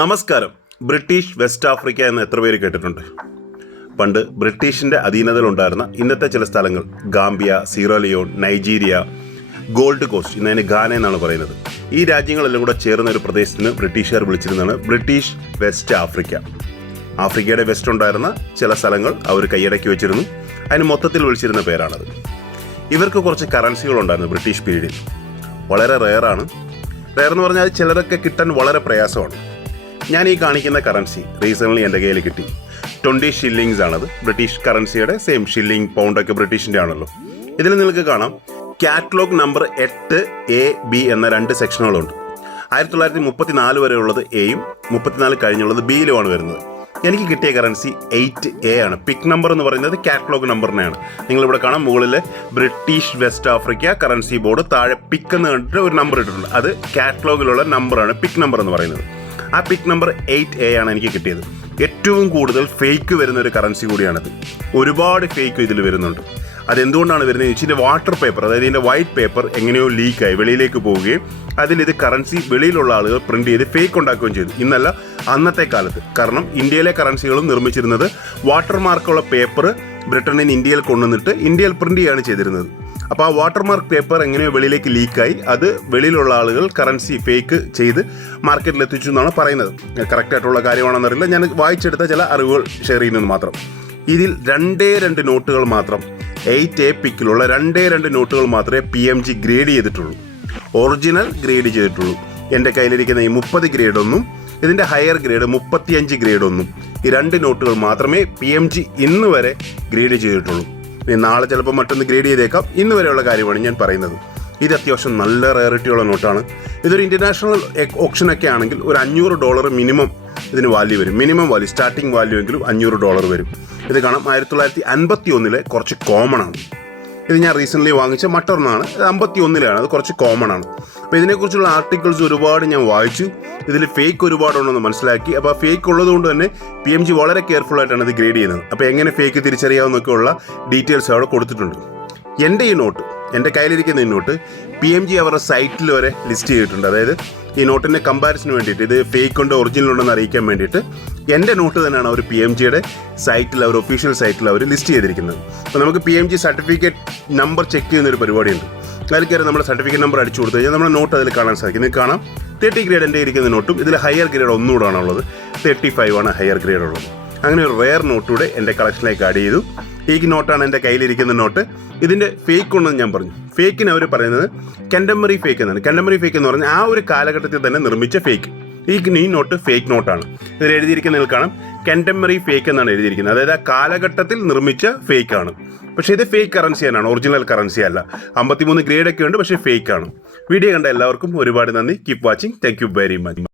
നമസ്കാരം. British west Africa എന്ന് എത്ര പേര് കേട്ടിട്ടുണ്ട്? പണ്ട് ബ്രിട്ടീഷിൻ്റെ അധീനതയിലുണ്ടായിരുന്ന ഇന്നത്തെ ചില സ്ഥലങ്ങൾ ഗാംബിയ, സീറോലിയോൺ, നൈജീരിയ, ഗോൾഡ് കോസ്റ്റ്, ഇന്നതിന് ഗാന എന്നാണ് പറയുന്നത്. ഈ രാജ്യങ്ങളെല്ലാം കൂടെ ചേർന്ന ഒരു പ്രദേശത്തിന് ബ്രിട്ടീഷുകാർ വിളിച്ചിരുന്നതാണ് ബ്രിട്ടീഷ് വെസ്റ്റ് ആഫ്രിക്ക. ആഫ്രിക്കയുടെ വെസ്റ്റ് ഉണ്ടായിരുന്ന ചില സ്ഥലങ്ങൾ അവർ കൈയടക്കി വെച്ചിരുന്നു. അതിന് മൊത്തത്തിൽ വിളിച്ചിരുന്ന പേരാണത്. ഇവർക്ക് കുറച്ച് കറൻസികളുണ്ടായിരുന്നു ബ്രിട്ടീഷ് പീരീഡിൽ. വളരെ റെയറാണ്. റെയർ എന്ന് പറഞ്ഞാൽ ചിലരൊക്കെ കിട്ടാൻ വളരെ പ്രയാസമാണ്. ഞാൻ ഈ കാണിക്കുന്ന കറൻസി റീസെൻ്റ്ലി എൻ്റെ കയ്യിൽ കിട്ടി. 20 ഷില്ലിങ്സ് ആണത്. ബ്രിട്ടീഷ് കറൻസിയുടെ സെയിം. ഷില്ലിംഗ്, പൗണ്ടൊക്കെ ബ്രിട്ടീഷിൻ്റെ ആണല്ലോ. ഇതിൽ നിങ്ങൾക്ക് കാണാം കാറ്റലോഗ് നമ്പർ 8A, B എന്ന 2 സെക്ഷനുകളുണ്ട്. 1934 വരെയുള്ളത് എയും 34 കഴിഞ്ഞുള്ളത് ബിയിലുമാണ് വരുന്നത്. എനിക്ക് കിട്ടിയ കറൻസി 8A ആണ്. പിക് നമ്പർ എന്ന് പറയുന്നത് കാറ്റലോഗ് നമ്പറിനെയാണ്. നിങ്ങളിവിടെ കാണാം മുകളിൽ British west Africa currency board, താഴെ പിക്ക് എന്ന് കണ്ടിട്ട് ഒരു നമ്പർ ഇട്ടിട്ടുണ്ട്. അത് കാറ്റലോഗിലുള്ള നമ്പറാണ് പിക് നമ്പർ എന്ന് പറയുന്നത്. ആ പിക് നമ്പർ 8A ആണ് എനിക്ക് കിട്ടിയത്. ഏറ്റവും കൂടുതൽ ഫേക്ക് വരുന്ന ഒരു കറൻസി കൂടിയാണിത്. ഒരുപാട് ഫേക്ക് ഇതിൽ വരുന്നുണ്ട്. അതെന്തുകൊണ്ടാണ് വരുന്നത്? ഇതിൻ്റെ വാട്ടർ പേപ്പർ, അതായത് ഇതിൻ്റെ വൈറ്റ് പേപ്പർ എങ്ങനെയോ ലീക്കായി വെളിയിലേക്ക് പോവുകയും അതിലിത് കറൻസി വെളിയിലുള്ള ആളുകൾ പ്രിന്റ് ചെയ്ത് ഫേക്ക് ഉണ്ടാക്കുകയും ചെയ്തു. ഇന്നല്ല, അന്നത്തെ കാലത്ത്. കാരണം ഇന്ത്യയിലെ കറൻസികളും നിർമ്മിച്ചിരുന്നത് വാട്ടർ മാർക്കുള്ള പേപ്പർ ബ്രിട്ടനിൽ ഇന്ത്യയിൽ കൊണ്ടുവന്നിട്ട് ഇന്ത്യയിൽ പ്രിന്റ് ചെയ്യുകയാണ് ചെയ്തിരുന്നത്. അപ്പോൾ ആ വാട്ടർമാർക്ക് പേപ്പർ എങ്ങനെയോ വെളിയിലേക്ക് ലീക്കായി അത് വെളിയിലുള്ള ആളുകൾ കറൻസി ഫേക്ക് ചെയ്ത് മാർക്കറ്റിൽ എത്തിച്ചു എന്നാണ് പറയുന്നത്. കറക്റ്റായിട്ടുള്ള കാര്യമാണെന്നറിയില്ല. ഞാൻ വായിച്ചെടുത്ത ചില അറിവുകൾ ഷെയർ ചെയ്യുന്നത് മാത്രം. ഇതിൽ 2 നോട്ടുകൾ മാത്രം, 8A പിക്കിലുള്ള 2 നോട്ടുകൾ മാത്രമേ PMG ഗ്രേഡ് ചെയ്തിട്ടുള്ളൂ. ഒറിജിനൽ ഗ്രേഡ് ചെയ്തിട്ടുള്ളൂ. എൻ്റെ കയ്യിലിരിക്കുന്ന ഈ 30 ഗ്രേഡ് ഒന്നും ഇതിൻ്റെ ഹയർ ഗ്രേഡ് 35 ഗ്രേഡ് ഒന്നും, ഈ 2 നോട്ടുകൾ മാത്രമേ PMG ഇന്ന് വരെ ഗ്രേഡ് ചെയ്തിട്ടുള്ളൂ. നാളെ ചിലപ്പോൾ മറ്റൊന്ന് ഗ്രേഡ് ചെയ്തേക്കാം. ഇന്ന് വരെയുള്ള കാര്യമാണ് ഞാൻ പറയുന്നത്. ഇത് അത്യാവശ്യം നല്ല റയറിറ്റിയുള്ള നോട്ടാണ്. ഇതൊരു ഇൻ്റർനാഷണൽ ഓപ്ഷനൊക്കെ ആണെങ്കിൽ ഒരു $500 മിനിമം ഇതിന് വാല്യൂ വരും. മിനിമം വാല്യൂ, സ്റ്റാർട്ടിംഗ് വാല്യൂ എങ്കിലും $500 വരും. ഇത് കാണാം 1951 കുറച്ച് കോമൺ ആണ്. ഇത് ഞാൻ റീസെൻ്റ്ലി വാങ്ങിച്ച മറ്റൊന്നാണ്. 51 അത് കുറച്ച് കോമൺ ആണ്. അപ്പോൾ ഇതിനെക്കുറിച്ചുള്ള ആർട്ടിക്കിൾസ് ഒരുപാട് ഞാൻ വായിച്ചു. ഇതിൽ ഫേക്ക് ഒരുപാടുണ്ടെന്ന് മനസ്സിലാക്കി. അപ്പോൾ ആ ഫേക്ക് ഉള്ളതുകൊണ്ട് തന്നെ PMG വളരെ കെയർഫുള്ളായിട്ടാണ് ഇത് ഗ്രേഡ് ചെയ്യുന്നത്. അപ്പോൾ എങ്ങനെ ഫേക്ക് തിരിച്ചറിയാവുന്നൊക്കെയുള്ള ഡീറ്റെയിൽസ് അവിടെ കൊടുത്തിട്ടുണ്ട്. എൻ്റെ ഈ നോട്ട്, എൻ്റെ കയ്യിലിരിക്കുന്ന ഈ നോട്ട് PMG അവരുടെ സൈറ്റിൽ വരെ ലിസ്റ്റ് ചെയ്തിട്ടുണ്ട്. അതായത് ഈ നോട്ടിൻ്റെ കമ്പാരിസന് വേണ്ടിയിട്ട്, ഇത് ഫേക്ക് ഉണ്ടോ ഒറിജിനൽ ഉണ്ടെന്ന് അറിയിക്കാൻ വേണ്ടിയിട്ട് എൻ്റെ നോട്ട് തന്നെയാണ് അവർ PMGയുടെ സൈറ്റിൽ, അവർ ഒഫീഷ്യൽ സൈറ്റിൽ അവർ ലിസ്റ്റ് ചെയ്തിരിക്കുന്നത്. അപ്പോൾ നമുക്ക് PMG സർട്ടിഫിക്കറ്റ് നമ്പർ ചെക്ക് ചെയ്യുന്നൊരു പരിപാടിയുണ്ട്. അതിൽ കയറി നമ്മുടെ സർട്ടിഫിക്കറ്റ് നമ്പർ അടിച്ചു കൊടുത്തു കഴിഞ്ഞാൽ നമ്മുടെ നോട്ട് അതിൽ കാണാൻ സാധിക്കും. നിങ്ങൾക്ക് കാണാം 30 ഗ്രേഡ് എൻ്റെ ഇരിക്കുന്ന നോട്ടും ഇതിൽ ഹയർ ഗ്രേഡ് ഒന്നുകൂടാണ് ഉള്ളത്. 35 ആണ് ഹയർ ഗ്രേഡ് ഉള്ളത്. അങ്ങനെ ഒരു റെയർ നോട്ടൂടെ എൻ്റെ കളക്ഷനിലേക്ക് ആഡ് ചെയ്തു. ഈ നോട്ടാണ് എൻ്റെ കയ്യിലിരിക്കുന്ന നോട്ട്. ഇതിൻ്റെ ഫേക്ക് ഉണ്ടെന്ന് ഞാൻ പറഞ്ഞു. ഫേക്കിന് അവർ പറയുന്നത് കണ്ടംപററി ഫേക്ക് എന്നാണ്. കണ്ടംപററി ഫേക്ക് എന്ന് പറഞ്ഞാൽ ആ ഒരു കാലഘട്ടത്തിൽ തന്നെ നിർമ്മിച്ച ഫേക്ക്. ഈ നോട്ട് ഫേക്ക് നോട്ടാണ്. ഇതിൽ എഴുതിയിരിക്കുന്ന കാണാം കണ്ടംപററി ഫേക്ക് എന്നാണ് എഴുതിയിരിക്കുന്നത്. അതായത് ആ കാലഘട്ടത്തിൽ നിർമ്മിച്ച ഫേക്ക് ആണ്. പക്ഷേ ഇത് ഫേക്ക് കറൻസി തന്നെയാണ്, ഒറിജിനൽ കറൻസി അല്ല. 53 ഗ്രേഡൊക്കെ ഉണ്ട്, പക്ഷേ ഫേക്ക് ആണ്. വീഡിയോ കണ്ട എല്ലാവർക്കും ഒരുപാട് നന്ദി. Keep watching. Thank you very much.